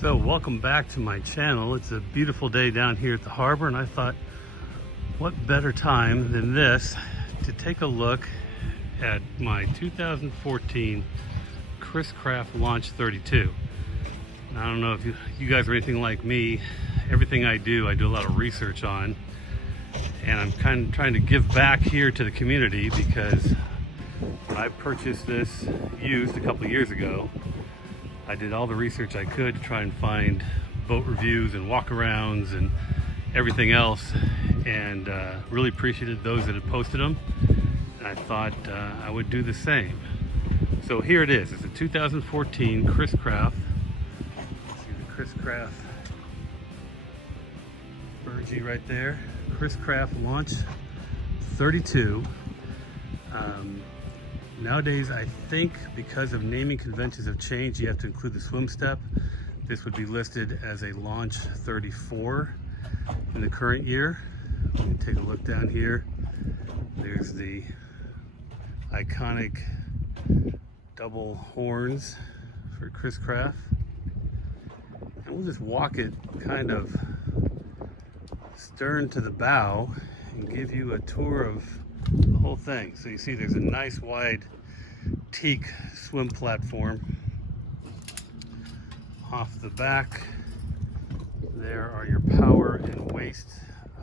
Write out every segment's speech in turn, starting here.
So welcome back to my channel. It's a beautiful day down here at the harbor, and I thought what better time than this to take a look at my 2014 Chris Craft Launch 32. Now, I don't know if you guys are anything like me. Everything I do a lot of research on, and I'm kind of trying to give back here to the community because when I purchased this used a couple of years ago, I did all the research I could to try and find boat reviews and walkarounds and everything else, and really appreciated those that had posted them. And I thought I would do the same. So here it is. It's a 2014 Chris Craft. See the Chris Craft Burgee right there. Chris Craft Launch 32. Nowadays, I think because of naming conventions have changed, you have to include the swim step. This would be listed as a Launch 34 in the current year. Let me take a look down here. There's the iconic double horns for Chris Craft. And we'll just walk it kind of stern to the bow and give you a tour of the whole thing. So you see there's a nice wide teak swim platform. Off the back there are your power and waste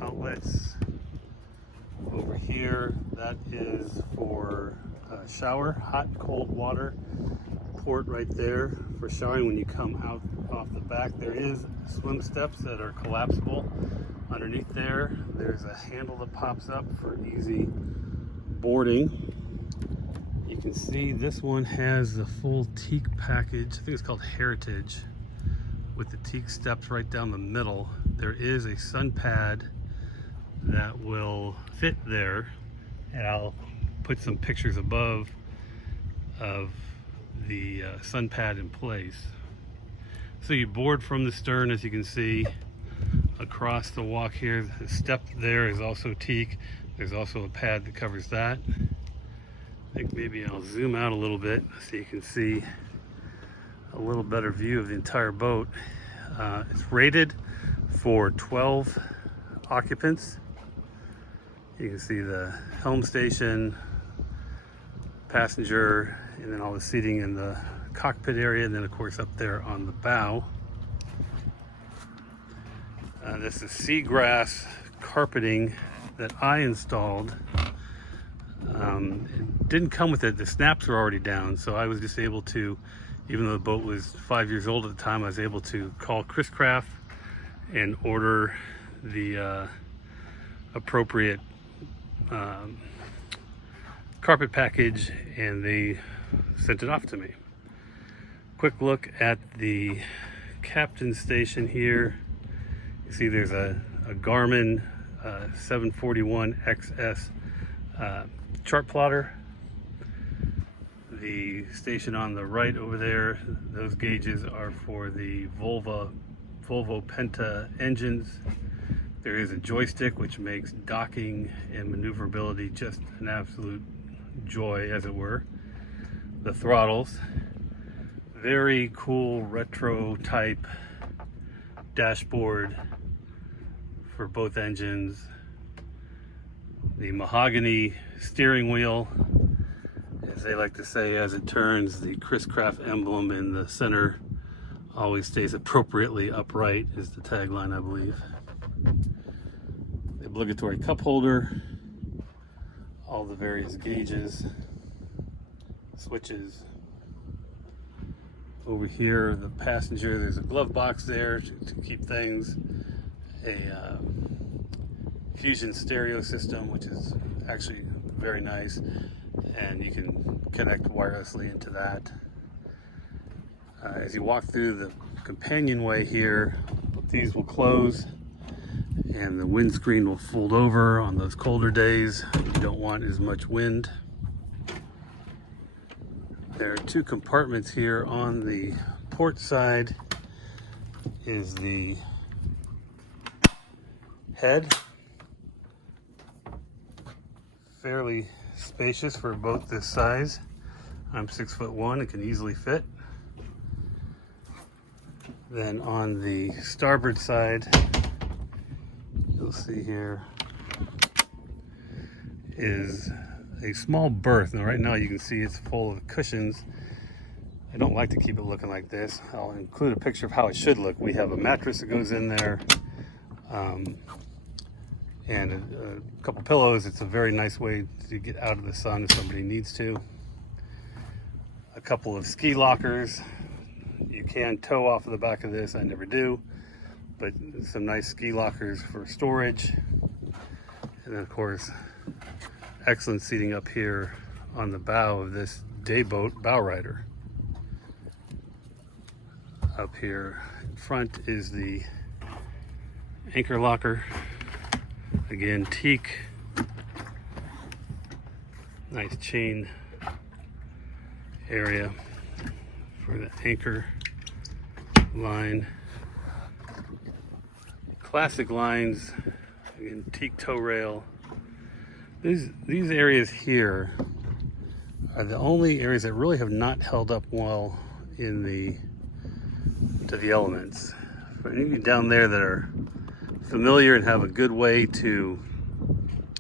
outlets. Over here, that is for shower, hot and cold water port right there for showering when you come out off the back. There is swim steps that are collapsible. Underneath there, there's a handle that pops up for easy boarding. You can see this one has the full teak package. I think it's called Heritage, with the teak steps right down the middle. There is a sun pad that will fit there, and I'll put some pictures above of the sun pad in place. So you board from the stern, as you can see, across the walk here. The step there is also teak. There's also a pad that covers that. I think maybe I'll zoom out a little bit so you can see a little better view of the entire boat. It's rated for 12 occupants. You can see the helm station, passenger, and then all the seating in the cockpit area, and then of course up there on the bow. This is seagrass carpeting that I installed. It didn't come with it. The snaps were already down, so I was just able to, even though the boat was 5 years old at the time, I was able to call Chris Craft and order the appropriate carpet package, and they sent it off to me. Quick look at the captain station here. You see there's a Garmin 741 XS chart plotter. The station on the right over there, those gauges are for the Volvo Penta engines. There is a joystick which makes docking and maneuverability just an absolute joy, as it were. The throttles, very cool retro type dashboard for both engines. The mahogany steering wheel, as they like to say, as it turns, the Chris Craft emblem in the center always stays appropriately upright, is the tagline, I believe. The obligatory cup holder, all the various gauges, switches. Over here, the passenger, there's a glove box there to keep things. A Fusion stereo system, which is actually very nice, and you can connect wirelessly into that. As you walk through the companionway here, these will close and the windscreen will fold over on those colder days. You don't want as much wind. There are two compartments here. On the port side is the head. Fairly spacious for a boat this size. I'm 6'1", it can easily fit. Then on the starboard side, you'll see here is a small berth. Now right now you can see it's full of cushions. I don't like to keep it looking like this. I'll include a picture of how it should look. We have a mattress that goes in there, and a couple pillows. It's a very nice way to get out of the sun if somebody needs to. A couple of ski lockers. You can tow off of the back of this. I never do, but some nice ski lockers for storage. And then of course, excellent seating up here on the bow of this day boat bow rider. Up here in front is the anchor locker. Again, teak. Nice chain area for the anchor line. Classic lines. Again, teak tow rail. These areas here are the only areas that really have not held up well to the elements. For any of you down there that are familiar and have a good way to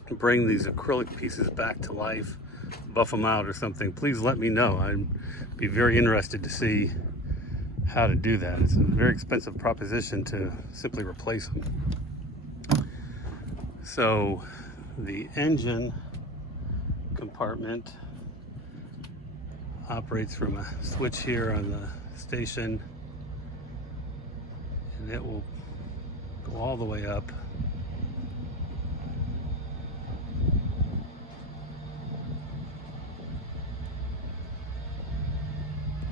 bring these acrylic pieces back to life, buff them out or something, please let me know. I'd be very interested to see how to do that. It's a very expensive proposition to simply replace them. So the engine compartment operates from a switch here on the station, and it will go all the way up.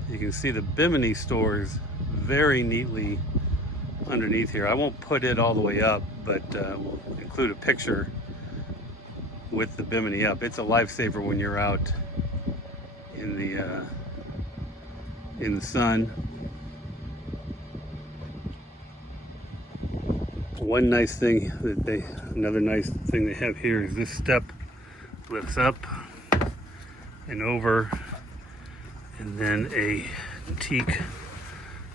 You can see the bimini stores very neatly underneath here. I won't put it all the way up, but we'll include a picture with the bimini up. It's a lifesaver when you're out in the sun. One nice thing another nice thing they have here is this step lifts up and over, and then a teak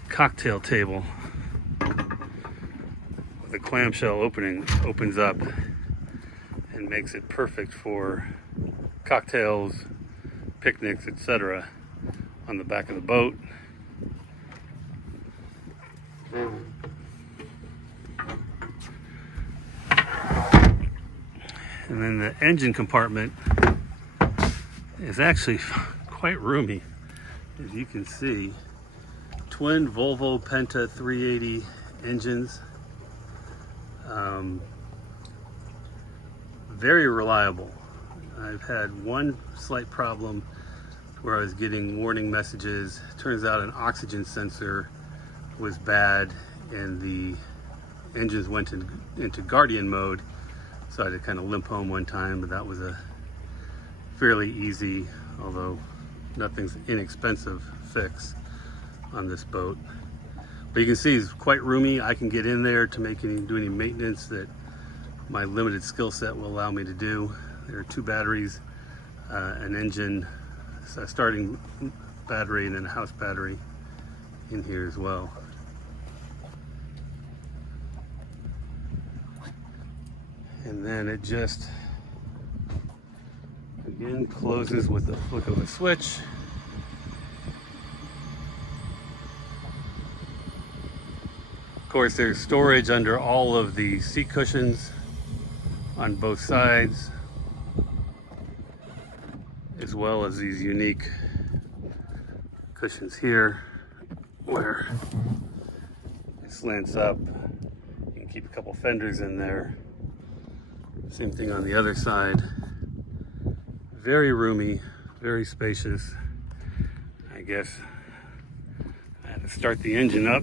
cocktail table with a clamshell opening opens up and makes it perfect for cocktails, picnics, etc. on the back of the boat. And then the engine compartment is actually quite roomy, as you can see. Twin Volvo Penta 380 engines. Very reliable. I've had one slight problem where I was getting warning messages. Turns out an oxygen sensor was bad and the engines went into Guardian mode. So I had to kind of limp home one time, but that was a fairly easy, although nothing's inexpensive, fix on this boat. But you can see it's quite roomy. I can get in there to do any maintenance that my limited skill set will allow me to do. There are 2 batteries, an engine, a starting battery, and then a house battery in here as well. And then it just, again, closes with the flick of a switch. Of course, there's storage under all of the seat cushions on both sides, as well as these unique cushions here where it slants up. You can keep a couple fenders in there. Same thing on the other side. Very roomy, very spacious. I guess I had to start the engine up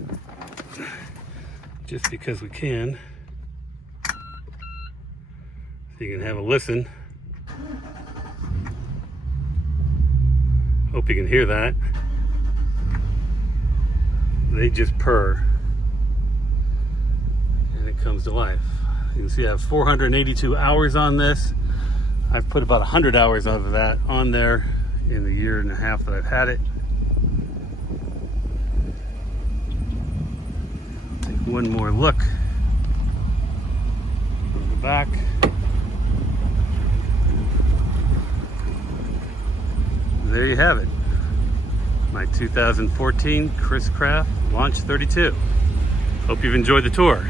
just because we can. So you can have a listen. Hope you can hear that. They just purr and it comes to life. You can see I have 482 hours on this. I've put about 100 hours of that on there in the 1.5 years that I've had it. one more look on the back. There you have it. My 2014 Chris Craft Launch 32. Hope you've enjoyed the tour.